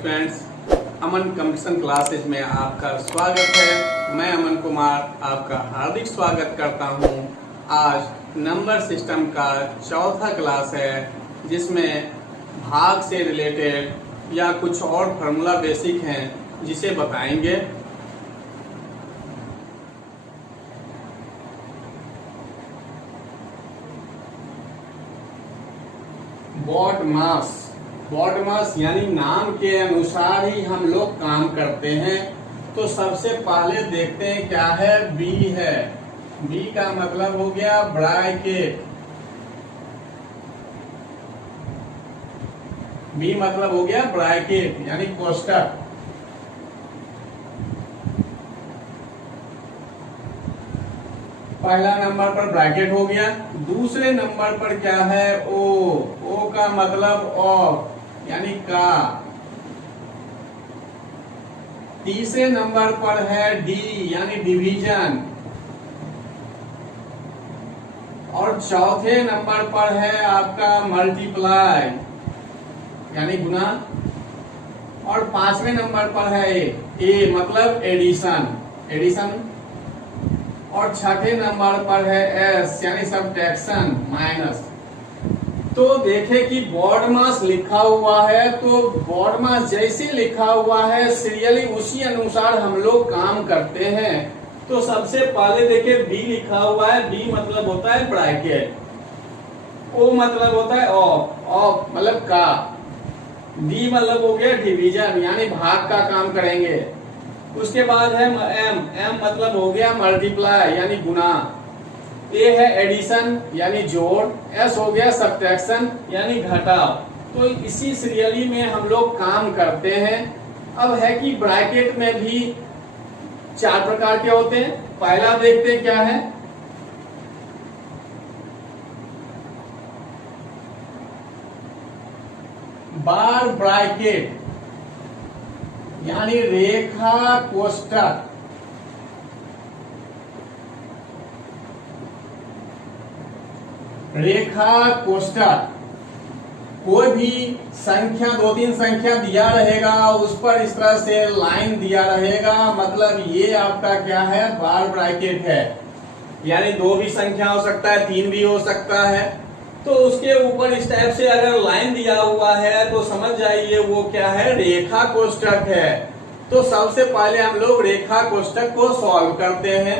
Students, अमन competition classes में आपका स्वागत है। मैं अमन कुमार आपका हार्दिक स्वागत करता हूं। आज नंबर सिस्टम का चौथा क्लास है, जिसमें भाग से रिलेटेड या कुछ और फार्मूला बेसिक हैं जिसे बताएंगे। बॉडमास यानी नाम के अनुसार ही हम लोग काम करते हैं। तो सबसे पहले देखते हैं क्या है। बी है। बी का मतलब हो गया ब्रैकेट। बी मतलब हो गया ब्रैकेट यानी कोष्ठक। पहला नंबर पर ब्रैकेट हो गया। दूसरे नंबर पर क्या है? ओ का मतलब ऑफ यानी का। तीसरे नंबर पर है डी यानी डिवीजन। और चौथे नंबर पर है आपका मल्टीप्लाई यानी गुना। और पांचवें नंबर पर है ए मतलब एडिशन। और छठे नंबर पर है एस यानी सबट्रैक्शन माइनस। तो देखें कि बॉडमास लिखा हुआ है, तो बॉडमास जैसे लिखा हुआ है सीरियली उसी अनुसार हम लोग काम करते हैं। तो सबसे पहले देखिए बी लिखा हुआ है। बी मतलब होता है ब्रैकेट। ओ मतलब होता है ऑफ मतलब का। डी मतलब हो गया डिवीजन यानी भाग का काम करेंगे। उसके बाद है एम मतलब हो गया मल्टीप्लाई यानी गुना। ए है एडिशन यानी जोड़। एस हो गया सबट्रैक्शन यानी घटाव। तो इसी सीरियली में हम लोग काम करते हैं। अब है कि ब्रैकेट में भी चार प्रकार के होते हैं। पहला देखते हैं क्या है। बार ब्रैकेट यानी रेखा कोष्ठक। रेखा कोष्ठक कोई भी संख्या, दो तीन संख्या दिया रहेगा, उस पर इस तरह से लाइन दिया रहेगा, मतलब ये आपका क्या है? बार ब्रैकेट है। यानी दो भी संख्या हो सकता है, तीन भी हो सकता है। तो उसके ऊपर इस टाइप से अगर लाइन दिया हुआ है तो समझ जाइए वो क्या है? रेखा कोष्ठक है। तो सबसे पहले हम लोग रेखा कोष्ठक को सॉल्व करते हैं।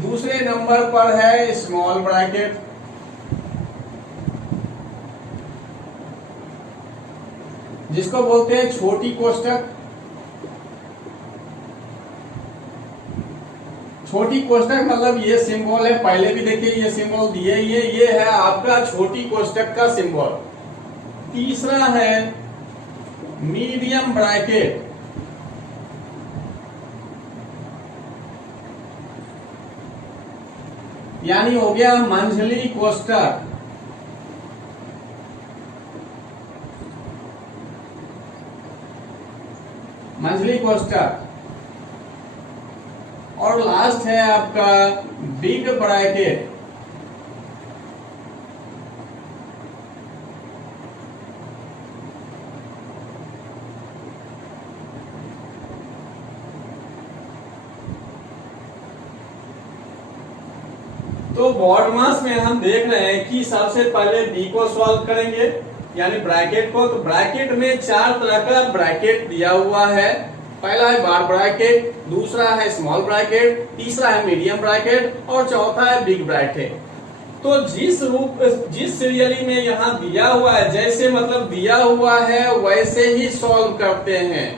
दूसरे नंबर पर है स्मॉल ब्रैकेट। जिसको बोलते हैं छोटी कोष्ठक। छोटी कोष्ठक मतलब ये सिंबल है, पहले भी देखिए ये सिंबल दिए ये है आपका छोटी कोष्ठक का सिंबल। तीसरा है मीडियम ब्रैकेट। यानी हो गया मंझली कोष्ठक। मंझली कोष्ठक। और लास्ट है आपका बिग ब्रैकेट। तो बॉडमास में हम देख रहे हैं कि सबसे पहले बी को सॉल्व करेंगे यानी ब्रैकेट को। तो ब्रैकेट में चार तरह का ब्रैकेट दिया हुआ है। पहला है बार ब्रैकेट, दूसरा है स्मॉल ब्रैकेट, तीसरा है मीडियम ब्रैकेट और चौथा है बिग ब्रैकेट। तो जिस सीरियली में यहाँ दिया हुआ है, जैसे मतलब दिया हुआ है वैसे ही सॉल्व करते हैं।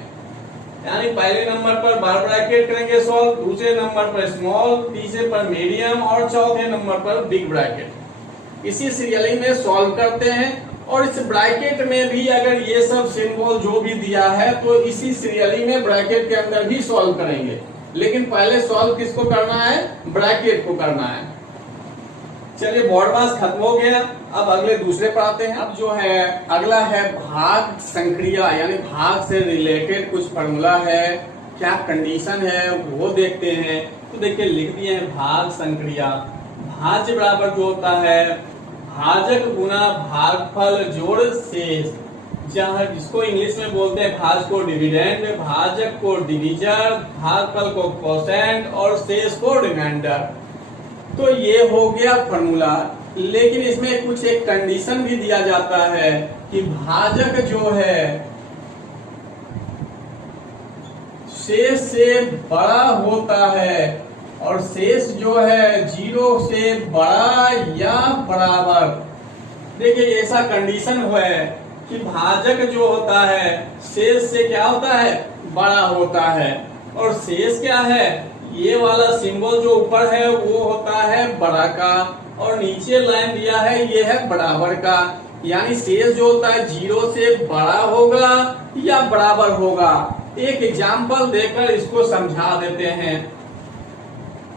यानी पहले नंबर पर बार ब्रैकेट करेंगे सॉल्व, दूसरे नंबर पर स्मॉल, तीसरे पर मीडियम और चौथे नंबर पर बिग ब्रैकेट। इसी सीरियली में सॉल्व करते हैं। और इस ब्रैकेट में भी अगर ये सब सिंबल जो भी दिया है तो इसी सीरियली में ब्रैकेट के अंदर भी सॉल्व करेंगे। लेकिन पहले सॉल्व किसको करना है? ब्रैकेट को करना है। चलिए बॉडमास खत्म हो गया। अब अगले दूसरे पर आते हैं। अब जो है अगला है भाग संक्रिया यानी भाग से रिलेटेड कुछ फॉर्मूला है, क्या कंडीशन है वो देखते हैं। तो देखिए लिख दिए हैं भाग संक्रिया। भाज्य बराबर जो होता है भाजक गुना भागफल जोड़ शेष। जहाँ जिसको इंग्लिश में बोलते हैं भाज्य को डिविडेंड, भाजक को डिविजर, भागफल को कोसेंट और शेष को रिमाइंडर। तो ये हो गया फॉर्मूला, लेकिन इसमें कुछ एक कंडीशन भी दिया जाता है कि भाजक जो है शेष से बड़ा होता है और शेष जो है 0 से बड़ा या बराबर। देखिए ऐसा कंडीशन है कि भाजक जो होता है शेष से क्या होता है, बड़ा होता है, और शेष क्या है, ये वाला सिंबल जो ऊपर है वो होता है बड़ा का, और नीचे लाइन दिया है ये है बराबर का। यानी शेष जो होता है 0 से बड़ा होगा या बराबर होगा। एक एग्जाम्पल देकर इसको समझा देते हैं।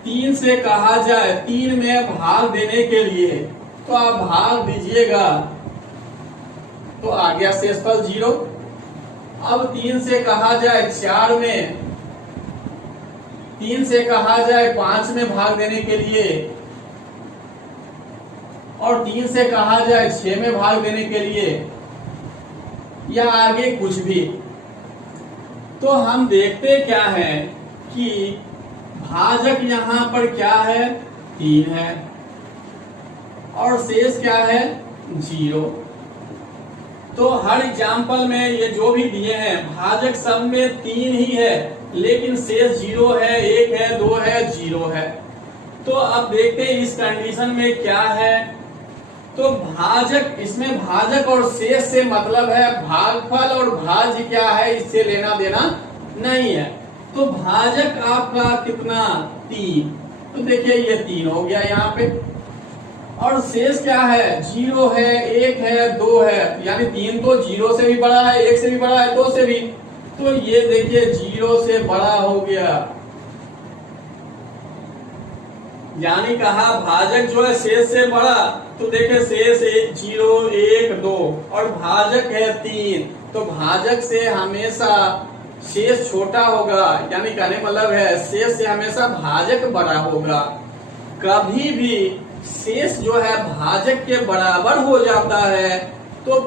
3 से कहा जाए 3 में भाग देने के लिए, तो आप भाग दीजिएगा तो आ गया शेषफल 0। अब 3 से कहा जाए 4 में, 3 से कहा जाए 5 में भाग देने के लिए, और 3 से कहा जाए 6 में भाग देने के लिए, या आगे कुछ भी, तो हम देखते क्या है कि भाजक यहां पर क्या है, 3 है, और शेष क्या है, 0। तो हर एग्जाम्पल में ये जो भी दिए हैं भाजक सब में 3 ही है, लेकिन शेष 0 है, 1 है, 2 है, 0 है। तो अब देखते हैं इस कंडीशन में क्या है। तो भाजक, इसमें भाजक और शेष से मतलब है भागफल, और भाज्य क्या है इससे लेना देना नहीं है। तो भाजक आपका कितना, 3। तो देखिए ये 3 हो गया यहाँ पे, और शेष क्या है, 0 है, 1 है, 2 है। यानी 3 तो 0 से भी बड़ा है, 1 से भी बड़ा है, 2 से भी। तो ये देखिए 0 से बड़ा हो गया, यानी कहा भाजक जो है शेष से बड़ा। तो देखिए शेष 0, 1, 2 और भाजक है 3, तो भाजक से हमेशा शेष छोटा होगा। यानी कहने मतलब है शेष से हमेशा भाजक बड़ा होगा। कभी भी शेष जो है भाजक के बराबर हो जाता है तो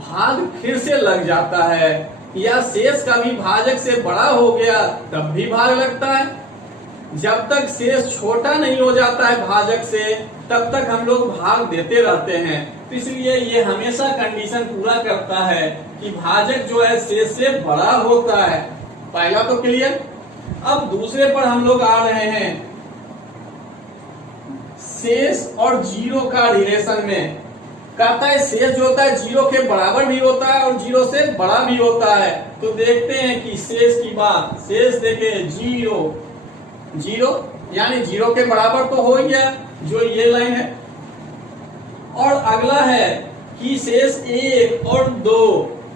भाग फिर से लग जाता है, या शेष कभी भाजक से बड़ा हो गया तब भी भाग लगता है। जब तक शेष छोटा नहीं हो जाता है भाजक से तब तक हम लोग भाग देते रहते हैं। तो इसलिए ये हमेशा कंडीशन पूरा करता है कि भाजक जो है शेष से बड़ा होता है। पहला तो क्लियर। अब दूसरे पर हम लोग आ रहे हैं, शेष और 0 का रिलेशन में। कहता है शेष जो होता है 0 के बराबर भी होता है और 0 से बड़ा भी होता है। तो देखते हैं कि शेष की बात, शेष देखे 0 यानी 0 के बराबर तो हो गया जो ये लाइन है। और अगला है कि शेष 1 और 2।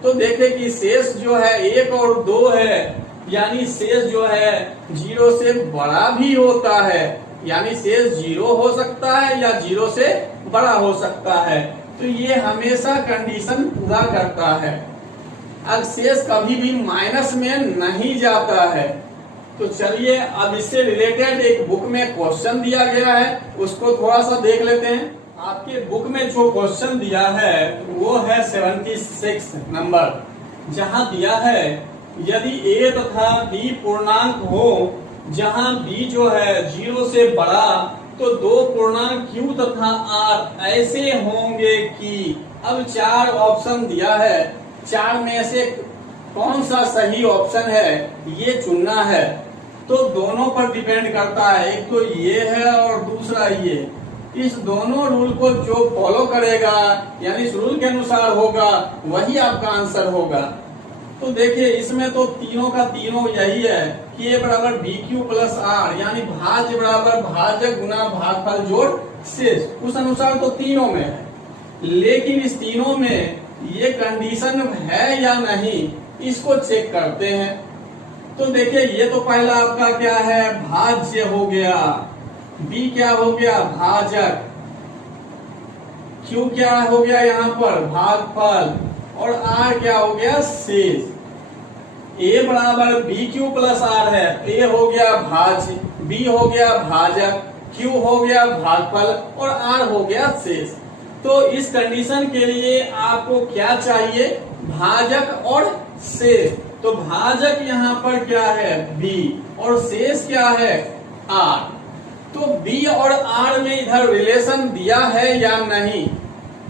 तो देखे कि शेष जो है 1 और 2 है, यानी शेष जो है 0 से बड़ा भी होता है। यानी शेष 0 हो सकता है या 0 से बड़ा हो सकता है। तो ये हमेशा कंडीशन पूरा करता है। अब शेष कभी भी माइनस में नहीं जाता है। तो चलिए अब इससे रिलेटेड एक बुक में क्वेश्चन दिया गया है, उसको थोड़ा सा देख लेते हैं। आपके बुक में जो क्वेश्चन दिया है वो है 76 नंबर, जहां दिया है यदि a तथा b पूर्णांक हो, जहां b जो है 0 से बड़ा, तो 2 पूर्णांक q तथा r ऐसे होंगे कि। अब 4 ऑप्शन दिया है, 4 में से कौन सा सही ऑप्शन है ये चुनना है। तो दोनों पर डिपेंड करता है, एक तो ये है और दूसरा ये। इस दोनों रूल को जो फॉलो करेगा यानी इस रूल के अनुसार होगा वही आपका आंसर होगा। तो देखिए इसमें तो तीनों का तीनों यही है कि a बराबर बी क्यू प्लस आर, यानी भाज्य बराबर भाजक गुना भागफल जोड़ शेष, उस अनुसार तो तीनों में है। लेकिन इस तीनों में ये कंडीशन है या नहीं इसको चेक करते हैं। तो देखिए ये तो पहला आपका क्या है, भाज्य हो गया, बी क्या हो गया भाजक, क्यू क्या हो गया यहाँ पर भागफल, और आर क्या हो गया शेष। ए बराबर बी क्यू प्लस आर है, ए हो गया भाज्य, बी हो गया भाजक, क्यू हो गया भागफल और आर हो गया शेष। तो इस कंडीशन के लिए आपको क्या चाहिए, भाजक और शेष। तो भाजक यहाँ पर क्या है, b, और शेष क्या है, r। तो b और r में इधर रिलेशन दिया है या नहीं।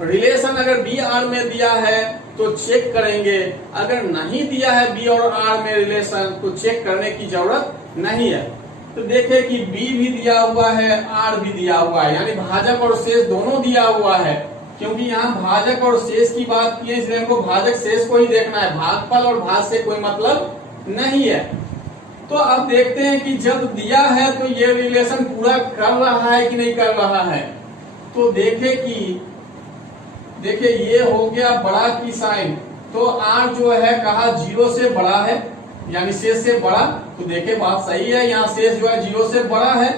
रिलेशन अगर b r में दिया है तो चेक करेंगे, अगर नहीं दिया है b और r में रिलेशन तो चेक करने की जरूरत नहीं है। तो देखें कि b भी दिया हुआ है, r भी दिया हुआ है, यानी भाजक और शेष दोनों दिया हुआ है। क्योंकि यहाँ भाजक और शेष की बात की है, इसलिए हमको भाजक शेष को ही देखना है, भागफल और भाग से कोई मतलब नहीं है। तो अब देखते हैं कि जब दिया है तो ये रिलेशन पूरा कर रहा है कि नहीं कर रहा है। तो देखिए ये हो गया बड़ा की साइन, तो r जो है कहा 0 से बड़ा है, यानी शेष से बड़ा। तो देखिए बात सही है, यहाँ शेष जो है 0 से बड़ा है,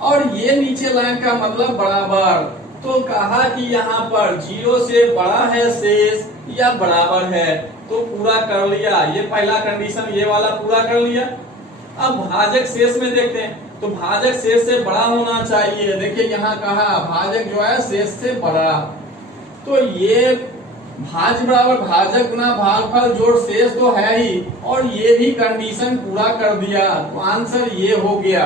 और ये नीचे लाइन का मतलब बराबर। तो कहा कि यहाँ पर 0 से बड़ा है शेष या बराबर है, तो पूरा कर लिया। ये पहला कंडीशन ये वाला पूरा कर लिया। अब भाजक शेष में देखते हैं, तो भाजक शेष से बड़ा होना चाहिए। देखिए यहाँ कहा भाजक जो है शेष से बड़ा, तो ये भाज्य बराबर भाजक गुना भागफल जोड़ शेष तो है ही, और ये भी कंडीशन पूरा कर दिया, तो आंसर ये हो गया।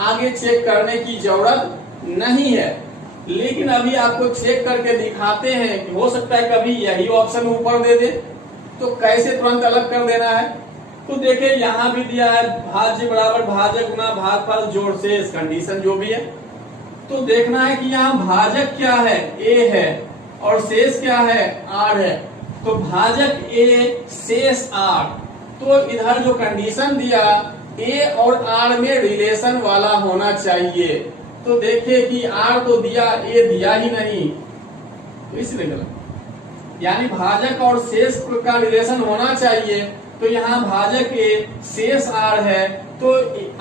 आगे चेक करने की जरूरत नहीं है, लेकिन अभी आपको चेक करके दिखाते हैं कि हो सकता है कभी यही ऑप्शन ऊपर दे दे, तो कैसे तुरंत अलग कर देना है। तो देखिए यहाँ भी दिया है भाज्य बराबर भाजक गुना भागफल जोड़ शेष, कंडीशन जो भी है। तो देखना है कि यहाँ भाजक क्या है, a है, और शेष क्या है, r है। तो भाजक a शेष r, तो इधर जो कंडीशन दिया a और r में रिलेशन वाला होना चाहिए। तो देखिए कि r तो दिया, a दिया ही नहीं, तो इसलिए गलत। यानी भाजक और शेष का रिलेशन होना चाहिए, तो यहाँ भाजक a शेष r है, तो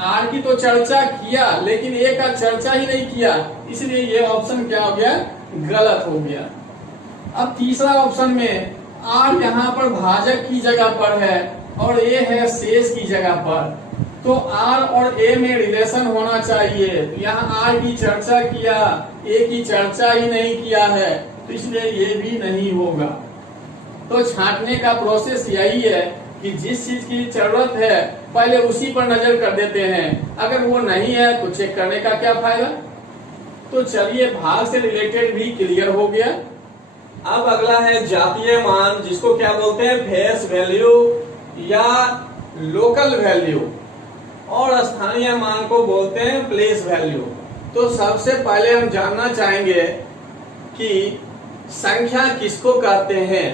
r की तो चर्चा किया लेकिन a का चर्चा ही नहीं किया, इसलिए ये ऑप्शन क्या हो गया, गलत हो गया। अब तीसरा ऑप्शन में r यहाँ पर भाजक की जगह पर है और a है शेष की जगह पर, तो r और a में रिलेशन होना चाहिए। यहाँ r की चर्चा किया, a की चर्चा ही नहीं किया है, तो इसलिए ये भी नहीं होगा। तो छांटने का प्रोसेस यही है कि जिस चीज की जरूरत है पहले उसी पर नजर कर देते हैं, अगर वो नहीं है तो चेक करने का क्या फायदा। तो चलिए भाग से रिलेटेड भी क्लियर हो गया। अब अगला है जातीय मान, जिसको क्या बोलते हैं, फेस वैल्यू या लोकल वैल्यू, और स्थानीय मान को बोलते हैं प्लेस वैल्यू। तो सबसे पहले हम जानना चाहेंगे कि संख्या किसको कहते हैं।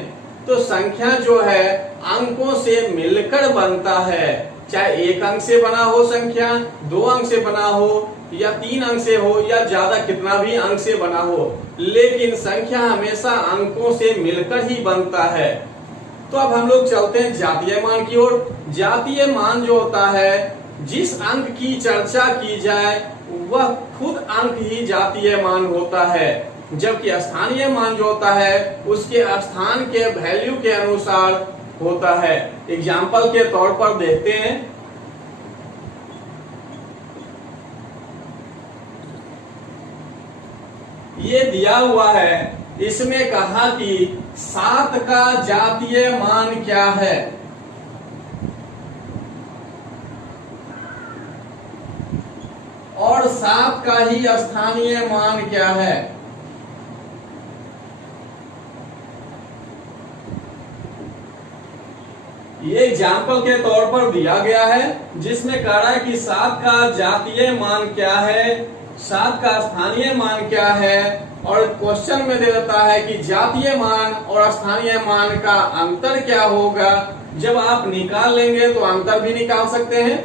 तो संख्या जो है अंकों से मिलकर बनता है, चाहे एक अंक से बना हो संख्या, 2 अंक से बना हो, या 3 अंक से हो, या ज्यादा कितना भी अंक से बना हो, लेकिन संख्या हमेशा अंकों से मिलकर ही बनता है। तो अब हम लोग चलते हैं जातीय मान की ओर। जातीय मान जो होता है, जिस अंक की चर्चा की जाए वह खुद अंक ही जातीय मान होता है, जबकि स्थानीय मान जो होता है उसके स्थान के वैल्यू के अनुसार होता है। एग्जाम्पल के तौर पर देखते हैं, ये दिया हुआ है, इसमें कहा कि 7 का जातीय मान क्या है। और 7 का ही स्थानीय मान क्या है। ये एग्जाम्पल के तौर पर दिया गया है, जिसमें कह रहा है कि 7 का जातीय मान क्या है, 7 का स्थानीय मान क्या है, और क्वेश्चन में दे देता है कि जातीय मान और स्थानीय मान का अंतर क्या होगा। जब आप निकाल लेंगे तो अंतर भी निकाल सकते हैं।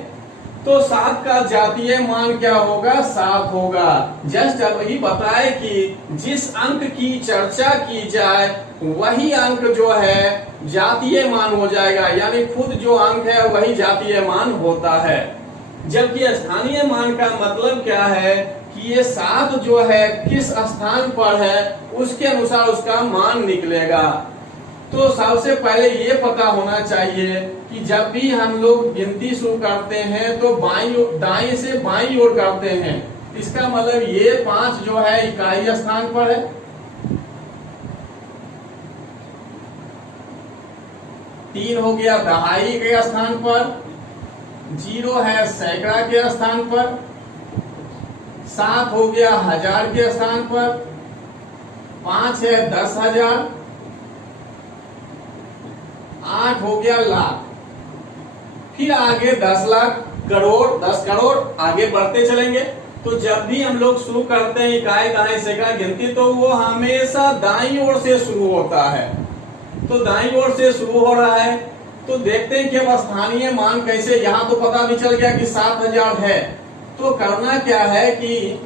तो 7 का जातीय मान क्या होगा, 7 होगा। जस्ट अब ही बताए कि जिस अंक की चर्चा की जाए वही अंक जो है जातीय मान हो जाएगा, यानी खुद जो अंक है वही जातीय मान होता है। जबकि स्थानीय मान का मतलब क्या है कि ये 7 जो है किस स्थान पर है उसके अनुसार उसका मान निकलेगा। तो सबसे पहले ये पता होना चाहिए कि जब भी हम लोग गिनती शुरू करते हैं तो दाएं से बाईं ओर करते हैं। इसका मतलब ये 5 जो है इकाई स्थान पर है, 3 हो गया दहाई के स्थान पर, 0 है सैकड़ा के स्थान पर, 7 हो गया हजार के स्थान पर, 5 है 10,000, 8 हो गया लाख, फिर आगे 10 लाख, करोड़, 10 करोड़, आगे बढ़ते चलेंगे। तो जब भी हम लोग शुरू करते हैं इकाई दहाई सैकड़ा गिनती तो वो हमेशा दाईं ओर से शुरू होता है। तो दाईं ओर से शुरू हो रहा है तो देखते हैं कि अब स्थानीय मान कैसे, यहाँ तो पता भी चल गया कि 7,000 है। तो करना क्या है कि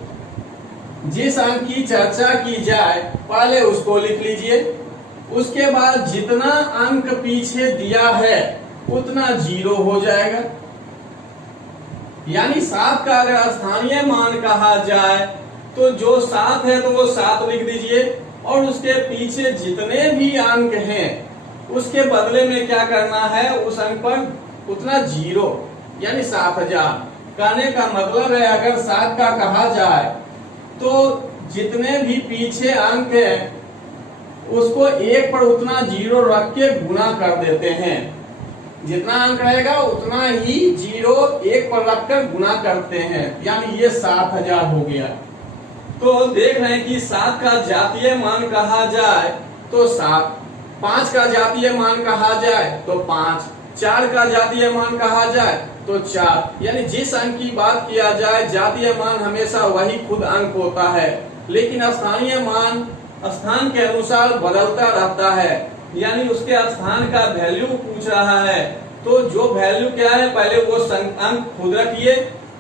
जिस अंक की चर्चा की जाए पहले उसको लिख लीजिए, उसके बाद जितना अंक पीछे दिया है उतना 0 हो जाएगा। यानी 7 का अगर स्थानीय मान कहा जाए तो जो 7 है तो वो 7 लिख दीजिए और उसके पीछे जितने भी अंक हैं उसके बदले में क्या करना है, उस अंक पर उतना 0 यानी 7,000। कहने का मतलब है अगर 7 का कहा जाए तो जितने भी पीछे अंक है उसको 1 पर उतना 0 रख के गुना कर देते हैं। जितना अंक रहेगा उतना ही 0 1 पर रखकर गुना करते हैं, यानी ये 7,000 हो गया। तो देख रहे हैं कि 7 का जातीय मान कहा जाए तो 7, 5 का जातीय मान कहा जाए तो 5, 4 का जातीय मान कहा जाए तो 4। यानी जिस अंक की बात किया जाए जातीय मान हमेशा वही खुद अंक होता है, लेकिन स्थानीय मान स्थान के अनुसार बदलता रहता है। यानी उसके स्थान का वैल्यू पूछ रहा है तो जो वैल्यू क्या है पहले वो अंक खुद रखिए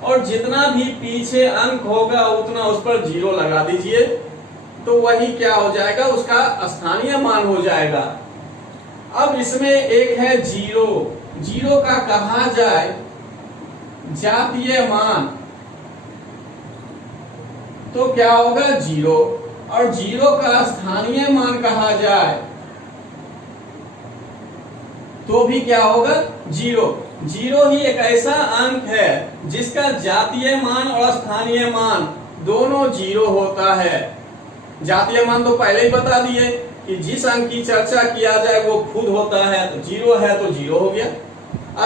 और जितना भी पीछे अंक होगा उतना उस पर 0 लगा दीजिए, तो वही क्या हो जाएगा, उसका स्थानीय मान हो जाएगा। अब इसमें एक है 0 का कहा जाए जातीय मान तो क्या होगा 0, और 0 का स्थानीय मान कहा जाए तो भी क्या होगा 0। 0 ही एक ऐसा अंक है जिसका जातीय मान और स्थानीय मान दोनों 0 होता है। जातीय मान तो पहले ही बता दिए कि जिस अंक की चर्चा किया जाए वो खुद होता है, तो 0 है तो 0 हो गया।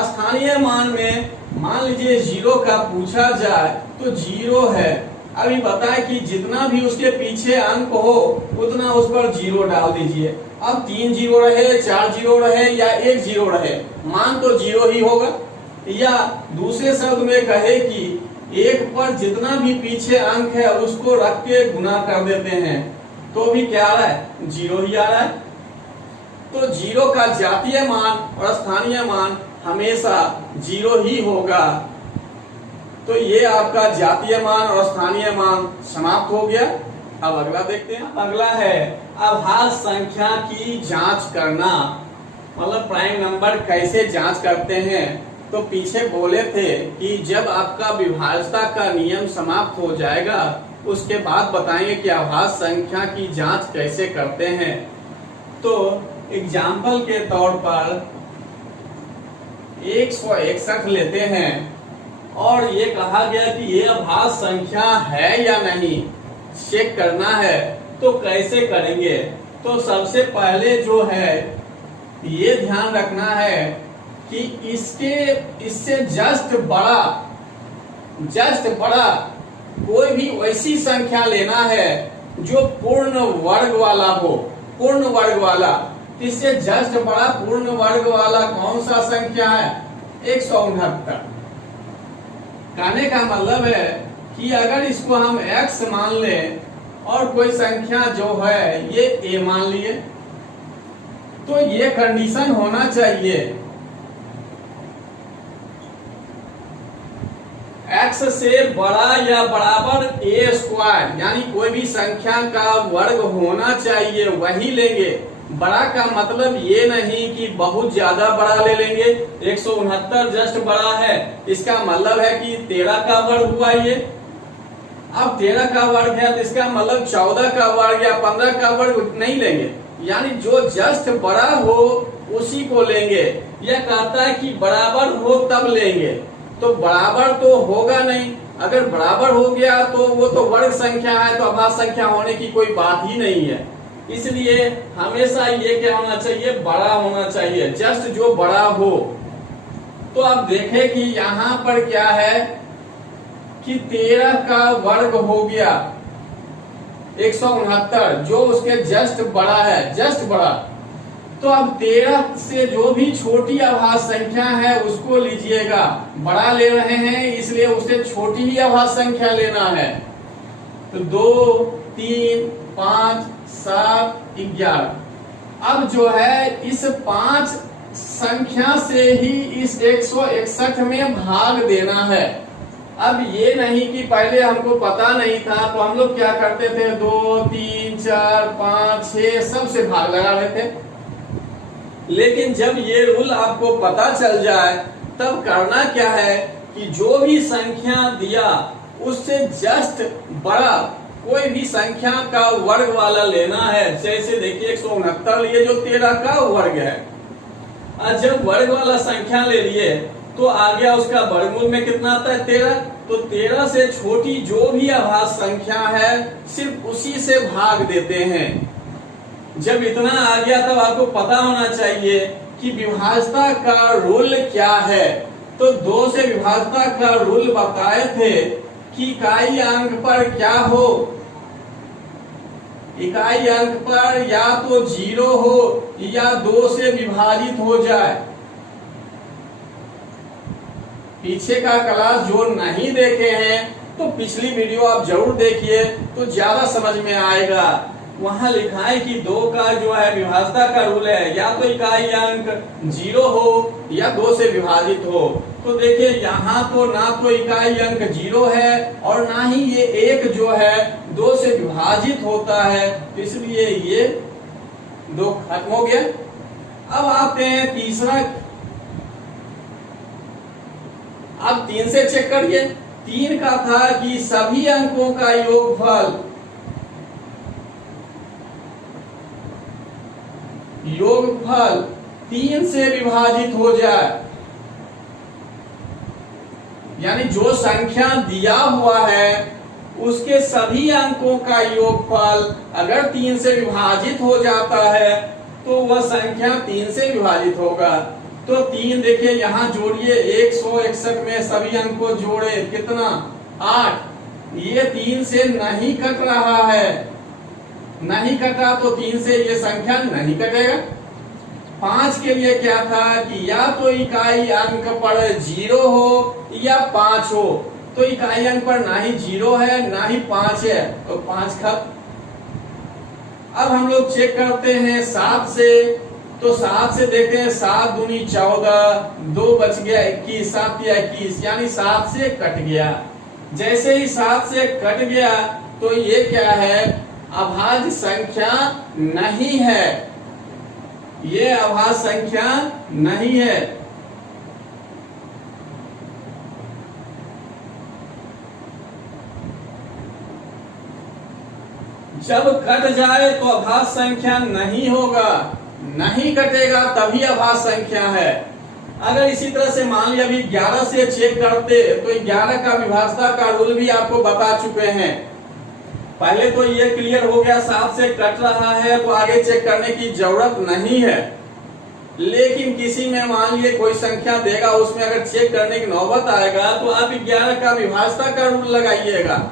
स्थानीय मान में मान लीजिए 0 का पूछा जाए तो 0 है। अभी बताए कि जितना भी उसके पीछे अंक हो उतना उस पर 0 डाल दीजिए। अब 3 0 रहे, 4 0 रहे या 1 0 रहे, मान तो 0 ही होगा। या दूसरे शब्द में कहे कि 1 पर जितना भी पीछे अंक है उसको रख के गुना कर देते हैं तो भी क्या आ रहा है, 0 ही आ रहा है। तो 0 का जातीय मान और स्थानीय मान हमेशा 0 ही होगा। तो ये आपका जातीय मान और स्थानीय मान समाप्त हो गया। अब अगला देखते हैं। अगला है अभाज्य संख्या की जांच करना, मतलब प्राइम नंबर कैसे जांच करते हैं। तो पीछे बोले थे कि जब आपका विभाज्यता का नियम समाप्त हो जाएगा उसके बाद बताएंगे कि अभाज्य संख्या की जांच कैसे करते हैं। तो एग्जाम्पल के तौर पर 161 लेते हैं और ये कहा गया कि ये अभाज्य संख्या है या नहीं, चेक करना है। तो कैसे करेंगे, तो सबसे पहले जो है ये ध्यान रखना है कि इससे जस्ट बड़ा कोई भी वैसी संख्या लेना है जो पूर्ण वर्ग वाला हो। पूर्ण वर्ग वाला, इससे जस्ट बड़ा पूर्ण वर्ग वाला कौन सा संख्या है, 169। कहने का मतलब है कि अगर इसको हम x मान लें और कोई संख्या जो है ये a मान लिए, तो ये कंडीशन होना चाहिए x से बड़ा या बराबर a स्क्वायर, यानी कोई भी संख्या का वर्ग होना चाहिए वही लेंगे। बड़ा का मतलब ये नहीं कि बहुत ज्यादा बड़ा ले लेंगे। 169 जस्ट बड़ा है, इसका मतलब है कि 13 का वर्ग हुआ ये। अब 13 का वर्ग है तो इसका मतलब 14 का वर्ग या 15 का वर्ग नहीं लेंगे, यानी जो जस्ट बड़ा हो उसी को लेंगे। यह कहता है कि बराबर हो तब लेंगे, तो बराबर तो होगा नहीं। अगर बराबर हो गया तो वो तो वर्ग संख्या है, तो अभाज्य संख्या होने की कोई बात ही नहीं है। इसलिए हमेशा ये क्या होना चाहिए, बड़ा होना चाहिए, जस्ट जो बड़ा हो। तो अब देखें कि यहां पर क्या है कि 13 का वर्ग हो गया 169, जो उसके जस्ट बड़ा है, जस्ट बड़ा। तो अब 13 से जो भी छोटी अभाज्य संख्या है उसको लीजिएगा, बड़ा ले रहे हैं इसलिए उससे छोटी ही अभाज्य संख्या लेना है। तो 2, 3, 5, 7, 11। अब जो है इस 5 संख्या से ही इस 161 में भाग देना है। अब ये नहीं कि पहले हमको पता नहीं था तो हम लोग क्या करते थे, 2, 3, 4, 5, 6 सबसे भाग लगा लेते। लेकिन जब ये रूल आपको पता चल जाए तब करना क्या है कि जो भी संख्या दिया उससे जस्ट बड़ा कोई भी संख्या का वर्ग वाला लेना है। जैसे देखिए 169 लिए जो 13 का वर्ग है, और जब वर्ग वाला संख्या ले लिए तो आ गया उसका वर्गमूल में कितना आता है, 13। तो 13 से छोटी जो भी अभाज्य संख्या है सिर्फ उसी से भाग देते हैं। जब इतना आ गया तब आपको पता होना चाहिए कि विभाज्यता का रूल क्या है। तो 2 से विभाज्यता का रूल बताए थे कि इकाई अंक पर क्या हो, इकाई अंक पर या तो 0 हो या 2 से विभाजित हो जाए। पीछे का क्लास जो नहीं देखे हैं तो पिछली वीडियो आप जरूर देखिए तो ज्यादा समझ में आएगा। वहां लिखा है कि 2 का जो है विभाज्यता का रूल है या तो इकाई अंक 0 हो या 2 से विभाजित हो। तो देखिए यहाँ तो ना तो इकाई अंक 0 है और ना ही ये 1 जो है 2 से विभाजित होता है, इसलिए ये 2 खत्म हो गया। अब आते हैं तीसरा। अब 3 से चेक करिए। 3 का था कि सभी अंकों का योगफल, योगफल 3 से विभाजित हो जाए, यानी जो संख्या दिया हुआ है उसके सभी अंकों का योगफल अगर 3 से विभाजित हो जाता है तो वह संख्या 3 से विभाजित होगा। तो 3 देखिए यहाँ जोड़िए, 161 में सभी अंक को जोड़े कितना, 8। ये 3 से नहीं कट रहा है, नहीं कटा तो 3 से ये संख्या नहीं कटेगा। 5 के लिए क्या था कि या तो इकाई अंक पर 0 हो या 5 हो। तो इकाई अंक पर ना ही 0 है ना ही 5 है, तो 5 खत्म। अब हम लोग चेक करते हैं 7 से। तो 7 से देखते हैं, 7 दूनी 14, 2 बच गया 21, 7 या 21, यानी 7 से कट गया। जैसे ही 7 से कट गया तो ये क्या है, अभाज्य संख्या नहीं है, ये अभाज्य संख्या नहीं है। जब कट जाए तो अभाज्य संख्या नहीं होगा, नहीं कटेगा तभी अभाज्य संख्या है। अगर इसी तरह से मान लिया अभी 11 से चेक करते तो 11 का विभाज्यता का रूल भी आपको बता चुके हैं। पहले तो ये क्लियर हो गया 7 से कट रहा है तो आगे चेक करने की जरूरत नहीं है। लेकिन किसी में मान लिए कोई संख्या देगा, उसमें अगर चेक करने की नौबत आएगा तो आप 11 का विभाज्यता का रूल लगाइएगा।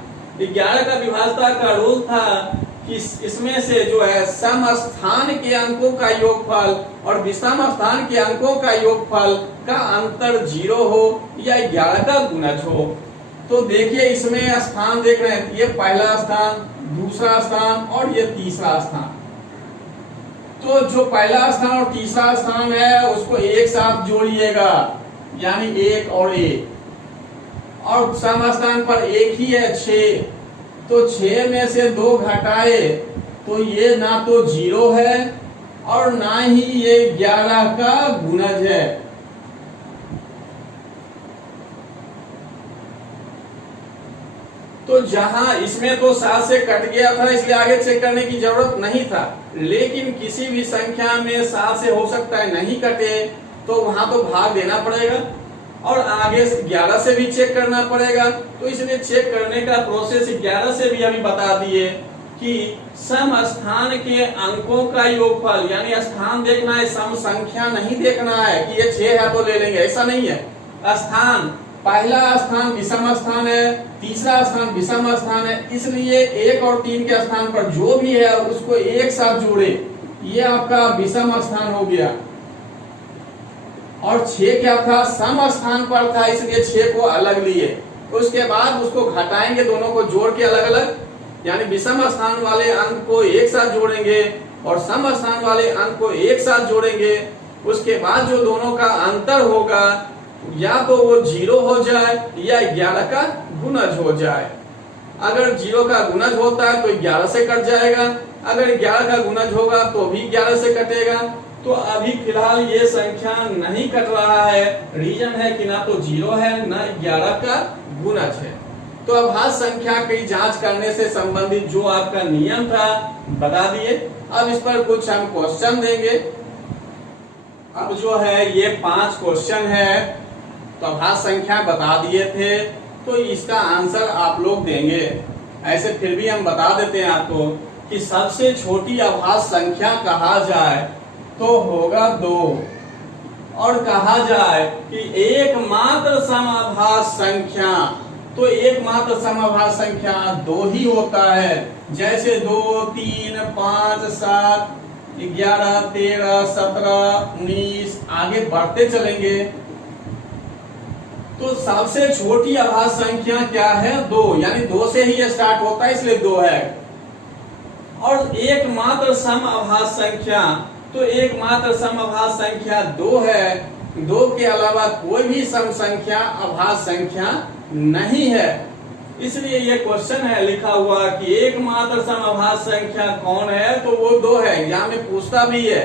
11 का विभाज्यता का रूल था कि इसमें से जो है सम स्थान के अंकों का योगफल और विषम स्थान के अंकों का योगफल का अंतर 0 हो या 11 का गुणज हो। तो देखिए इसमें स्थान देख रहे हैं, ये पहला स्थान, दूसरा स्थान और ये तीसरा स्थान। तो जो पहला स्थान और तीसरा स्थान है उसको एक साथ जोड़िएगा, यानी 1 और 1, और सम स्थान पर 1 ही है 6, तो 6 में से 2 घटाए तो ये ना तो 0 है और ना ही ये 11 का गुणज है। तो जहां इसमें तो 7 से कट गया था इसलिए आगे चेक करने की जरूरत नहीं था, लेकिन किसी भी संख्या में 7 से हो सकता है नहीं कटे तो वहां तो भाग देना पड़ेगा और आगे 11 से भी चेक करना पड़ेगा। तो इसलिए चेक करने का प्रोसेस 11 से भी अभी बता दिए। कि सम स्थान के अंकों का योगफल, यानी स्थान देखना है, सम संख्या नहीं देखना है कि ये 6 है तो ले लेंगे, ऐसा नहीं है। स्थान, पहला स्थान विषम स्थान है, तीसरा स्थान विषम स्थान है, इसलिए 1 और 3 के स्थान पर जो भी है उसको एक साथ जोड़े, ये आपका विषम स्थान हो गया। और 6 क्या था, सम स्थान पर था, इसलिए 6 को अलग लिए। उसके बाद उसको घटाएंगे, दोनों को जोड़ के अलग अलग, यानी विषम स्थान वाले अंक को एक साथ जोड़ेंगे और सम स्थान वाले अंक को एक साथ जोड़ेंगे। उसके बाद जो दोनों का अंतर होगा या तो वो 0 हो जाए या 11 का गुणज हो जाए। अगर 0 का गुणज होता है तो 11 से कट जाएगा, अगर 11 का गुणज होगा तो भी 11 से कटेगा। तो अभी फिलहाल ये संख्या नहीं कट रहा है, रीजन है कि ना तो 0 है ना 11 का गुणज है। तो अभाज्य संख्या की जांच करने से संबंधित जो आपका नियम था बता दिए। अब इस पर कुछ हम क्वेश्चन देंगे। अब जो है ये 5 क्वेश्चन है, तो अभाज्य संख्या बता दिए थे, तो इसका आंसर आप लोग देंगे। ऐसे फिर भी हम बता देते हैं आपको कि सबसे छोटी अभाज्य संख्या कहा जाए तो होगा 2, और कहा जाए कि एकमात्र समअभाज्य संख्या, तो एकमात्र समअभाज्य संख्या 2 ही होता है। जैसे 2, 3, 5, 7, 11, 13, 17, 19 आगे बढ़ते चलेंगे। तो सबसे छोटी अभाज्य संख्या क्या है, 2, यानी 2 से ही स्टार्ट होता है, इसलिए 2 है। और एकमात्र समअभाज्य संख्या, तो एकमात्र समअभाज्य संख्या 2 है। 2 के अलावा कोई भी सम संख्या अभाज्य संख्या नहीं है। इसलिए ये क्वेश्चन है लिखा हुआ कि एकमात्र समअभाज्य संख्या कौन है, तो वो 2 है, एग्जाम में पूछता भी है।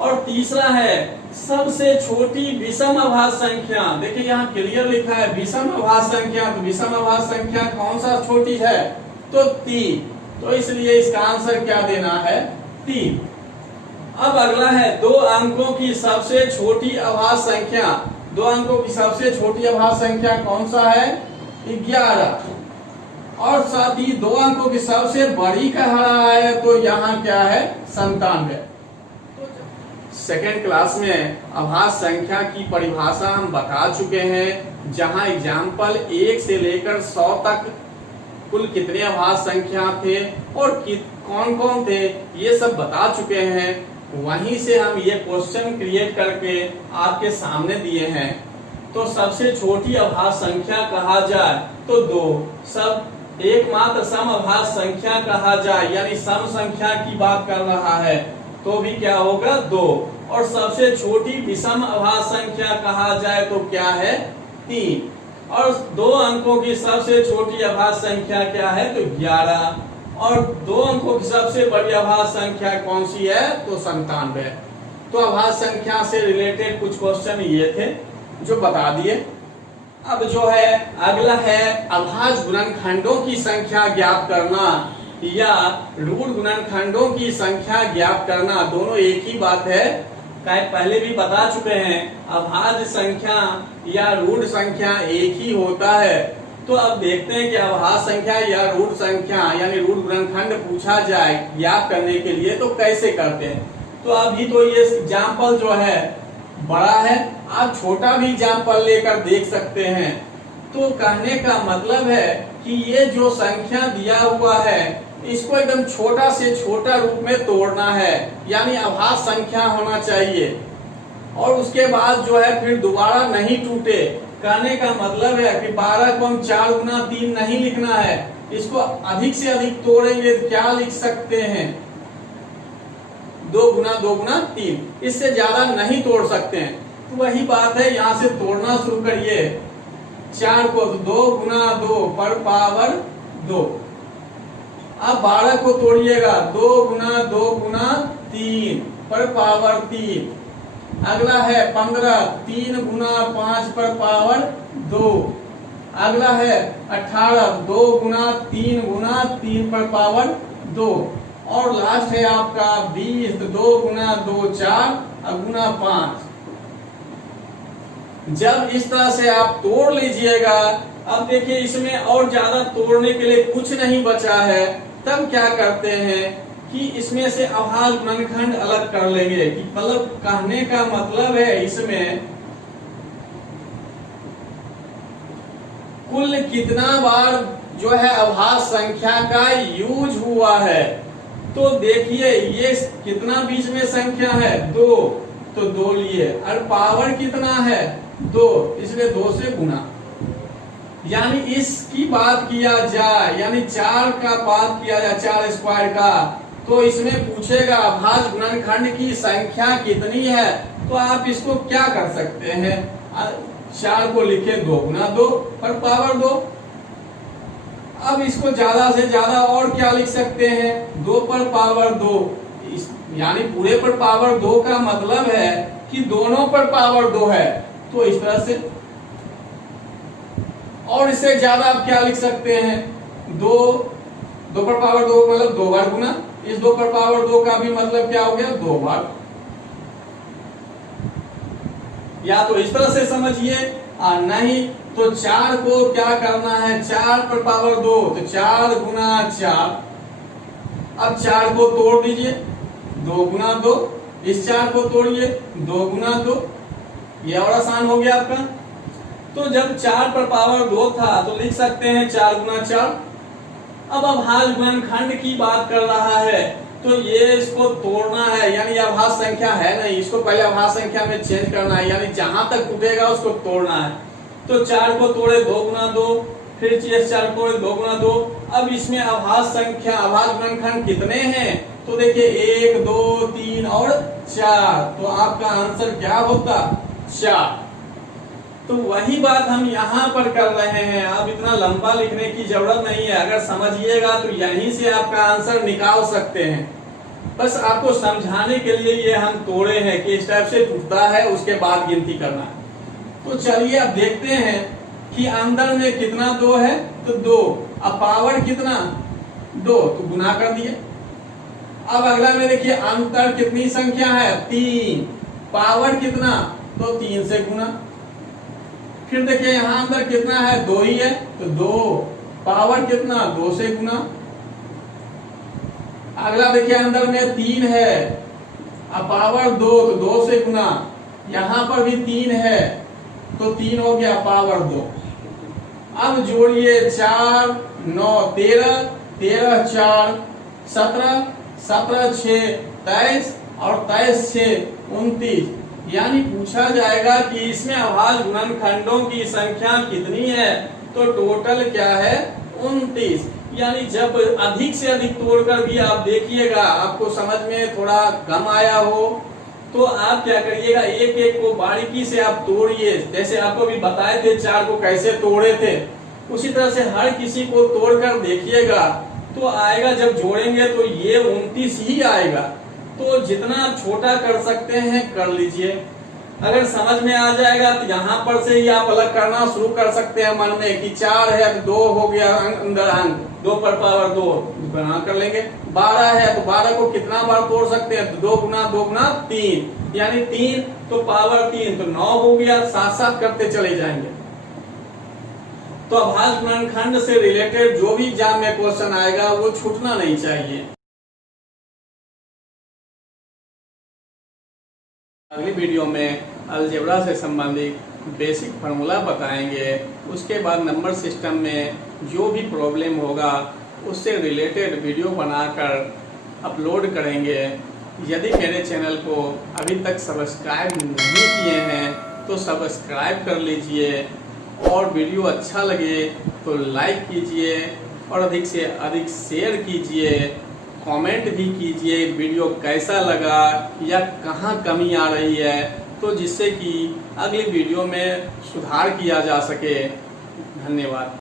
और तीसरा है सबसे छोटी विषम अभाज्य संख्या। देखिए यहाँ क्लियर लिखा है विषम अभाज्य संख्या, तो विषम अभाज्य संख्या कौन सा छोटी है, तो 3। तो इसलिए इसका आंसर क्या देना है, 3। अब अगला है 2 अंकों की सबसे छोटी अभाज्य संख्या। 2 अंकों की सबसे छोटी अभाज्य संख्या कौन सा है, 11। और साथ ही 2 अंकों की सबसे बड़ी कह रहा है, तो यहाँ क्या है, 97। सेकेंड क्लास में अभाज्य संख्या की परिभाषा हम बता चुके हैं, जहां एग्जाम्पल 1 से लेकर 100 तक कुल कितने अभाज्य संख्या थे और कौन कौन थे ये सब बता चुके हैं। वहीं से हम ये क्वेश्चन क्रिएट करके आपके सामने दिए हैं। तो सबसे छोटी अभाज्य संख्या कहा जाए तो 2, सब एकमात्र सम अभाज्य संख्या कहा जाए यानी सम संख्या की बात कर रहा है तो भी क्या होगा, 2। और सबसे छोटी विषम अभाज्य संख्या कहा जाए तो क्या है, 3। और 2 अंकों की सबसे छोटी अभाज्य संख्या क्या है, तो 11। और 2 अंकों की सबसे बड़ी अभाज्य संख्या कौन सी है, तो 97। तो अभाज्य संख्या से रिलेटेड कुछ क्वेश्चन ये थे जो बता दिए। अब जो है अगला है अभाज्य गुणनखंडों की संख्या ज्ञात करना या रूढ़ गुणनखंडों की संख्या ज्ञात करना, दोनों एक ही बात है। पहले भी बता चुके हैं अभाज्य संख्या या रूढ़ संख्या एक ही होता है। तो अब देखते हैं कि अभाज्य संख्या या रूढ़ संख्या यानी रूढ़ गुणनखंड पूछा जाए ज्ञात करने के लिए तो कैसे करते हैं। तो अभी तो ये एग्जाम्पल जो है बड़ा है, आप छोटा भी एग्जाम्पल लेकर देख सकते हैं। तो कहने का मतलब है कि ये जो संख्या दिया हुआ है इसको एकदम छोटा से छोटा रूप में तोड़ना है, यानी अभाज्य संख्या होना चाहिए। और उसके बाद जो है फिर दोबारा नहीं टूटे। कहने का मतलब है कि 12 को हम 4 गुना 3 नहीं लिखना है, इसको अधिक से अधिक तोड़ेंगे तो क्या लिख सकते हैं, 2 गुना 2 गुना 3, इससे ज्यादा नहीं तोड़ सकते हैं। तो वही बात है, यहाँ से तोड़ना शुरू करिए। 4 को 2 गुना 2 पर पावर 2। अब 12 को तोड़िएगा, 2 गुना 2 गुना 3 पर पावर 3। अगला है 15, 3 गुना 5 पर पावर 2। अगला है 18, 2 गुना 3 गुना 3 पर पावर 2। और लास्ट है आपका 20, 2 गुना 2 4 गुना 5। जब इस तरह से आप तोड़ लीजिएगा, अब देखिए इसमें और ज्यादा तोड़ने के लिए कुछ नहीं बचा है। तब क्या करते हैं कि इसमें से अभाज्य गुणनखंड अलग कर लेंगे। कि मतलब कहने का मतलब है इसमें कुल कितना बार जो है अभाज्य संख्या का यूज हुआ है। तो देखिए ये कितना बीच में संख्या है 2, तो 2 लिए, और पावर कितना है 2, इसलिए 2 से गुना। यानी इसकी बात किया जाए, यानी 4 का बात किया जाए 4 स्क्वायर का, तो इसमें पूछेगा अभाज्य गुणनखंड की संख्या कितनी है। तो आप इसको क्या कर सकते हैं, 4 को लिखे 2 गुना 2 पर पावर 2। अब इसको ज्यादा से ज्यादा और क्या लिख सकते हैं, 2 पर पावर 2, यानी पूरे पर पावर 2 का मतलब है कि दोनों पर पावर 2 है। तो इस तरह से, और इससे ज्यादा आप क्या लिख सकते हैं, 2 पर पावर 2 मतलब 2 बार गुना, इस 2 पर पावर 2 का भी मतलब क्या हो गया 2 बार। या तो इस तरह से समझिए, और नहीं तो 4 को क्या करना है, 4 पर पावर 2, तो 4 गुना 4। अब 4 को तोड़ दीजिए, 2 गुना 2, इस 4 को तोड़िए 2 गुना 2, ये और आसान हो गया आपका। तो जब 4 पर पावर 2 था तो लिख सकते हैं 4 गुना 4। अब अभाज्य गुणनखंड की बात कर रहा है, तो ये इसको तोड़ना है, यानी अभाज्य संख्या है नहीं, इसको पहले अभाज्य संख्या में चेंज करना है, यानी जहां तक टूटेगा उसको तोड़ना है। तो 4 को तोड़े 2 गुना 2, फिर 4 को तोड़े 2 गुना 2। अब इसमें अभाज्य संख्या, अभाज्य गुणनखंड कितने हैं, तो देखिए 1, 2, 3 और 4, तो आपका आंसर क्या होता 4। तो वही बात हम यहाँ पर कर रहे हैं। अब इतना लंबा लिखने की जरूरत नहीं है, अगर समझिएगा तो यहीं से आपका आंसर निकाल सकते हैं। बस आपको समझाने के लिए ये हम तोड़े हैं कि इस टाइप से टूटता है, उसके बाद गिनती करना है। तो चलिए अब देखते हैं कि अंदर में कितना 2 है, तो 2, अब पावर कितना 2, तो गुना कर दिए। अब अगला में देखिए अंतर कितनी संख्या है 3, पावर कितना, तो 3 से गुना। फिर देखिए यहाँ अंदर कितना है 2 ही है, तो 2, पावर कितना 2 से गुना। अगला देखिए अंदर में 3 है, अब पावर 2, तो 2 से गुना। यहाँ पर भी 3 है, तो 3 हो गया पावर 2। अब जोड़िए 4, 9, 13, 13, 4, 17, 17, 6, 23 और 23, 6, 29। यानी पूछा जाएगा कि इसमें अभाज्य गुणनखंडों की संख्या कितनी है, तो टोटल क्या है 29। यानी जब अधिक से अधिक तोड़कर भी आप देखिएगा, आपको समझ में थोड़ा कम आया हो, तो आप क्या करिएगा, एक एक को बारीकी से आप तोड़िए। जैसे आपको भी बताए थे 4 को कैसे तोड़े थे, उसी तरह से हर किसी को तोड़कर देखिएगा, तो आएगा। जब जोड़ेंगे तो ये 29 ही आएगा। तो जितना आप छोटा कर सकते हैं कर लीजिए। अगर समझ में आ जाएगा तो यहाँ पर से ही आप अलग करना शुरू कर सकते हैं मन में कि 4 है तो 2 हो गया अंदर अंक, 2 पर पावर 2 बना कर लेंगे। 12 है तो 12 को कितना बार तोड़ सकते हैं, तो 2 गुना 2 गुना 3, यानी 3 तो पावर 3, तो 9 हो गया। साथ साथ करते चले जाएंगे। तो अभाज्य गुणनखंड से रिलेटेड जो भी एग्जाम में क्वेश्चन आएगा वो छूटना नहीं चाहिए। अगली वीडियो में अलजेब्रा से संबंधित बेसिक फार्मूला बताएंगे। उसके बाद नंबर सिस्टम में जो भी प्रॉब्लम होगा उससे रिलेटेड वीडियो बनाकर अपलोड करेंगे। यदि मेरे चैनल को अभी तक सब्सक्राइब नहीं किए हैं तो सब्सक्राइब कर लीजिए, और वीडियो अच्छा लगे तो लाइक कीजिए और अधिक से अधिक शेयर कीजिए। कमेंट भी कीजिए वीडियो कैसा लगा या कहाँ कमी आ रही है, तो जिससे कि अगली वीडियो में सुधार किया जा सके। धन्यवाद।